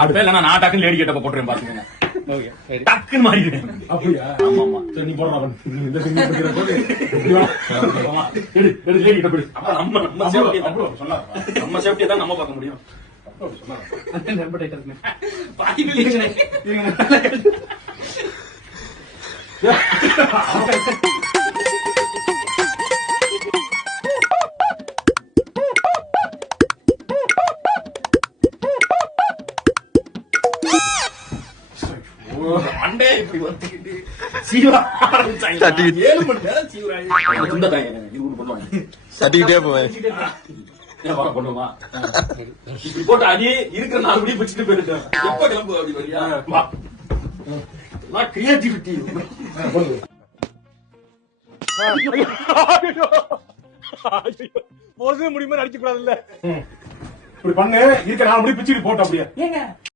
அடுத்த இல்ல நான் டக்குன்னு லேடி கேட்டப்ப போட்டுறேன் பாத்துக்கங்க. டக்குன்னு மாறிடுறேன். அப்படியா? ஆமா ஆமா. சரி நீ போடுறா இந்த சிங்கிள் பிடிக்கிற போது லேடி கிட்ட போய் நம்ம சேஃப்டி அப்புறம் சொன்னா நம்ம சேஃப்டியை தான் நம்ம பார்க்க முடியும். ரொம்ப டைட்டா இருக்கு. அண்டே இப்படி வந்துக்கிட்டு சீவா ஆரம்பிச்சாங்க. 7 மணி நேரம் சீவராங்க. துண்டதாங்க இது ஒண்ணு பண்ணுவாங்க. சட்டிக்கிட்டே போவேன். வர பண்ணுமா இப்படி போட்டு அடி இருக்கிற 4 மணி பிடிச்சிட்டு போயிட்டு எப்ப கிளம்பு அப்படி வழியா கிரியேட்டிவிட்டி. போது முடியுமா அடிக்க கூடாதுல்ல. இப்படி பண்ணு இருக்க 4 மணி பிச்சுட்டு போட்டு அப்படியே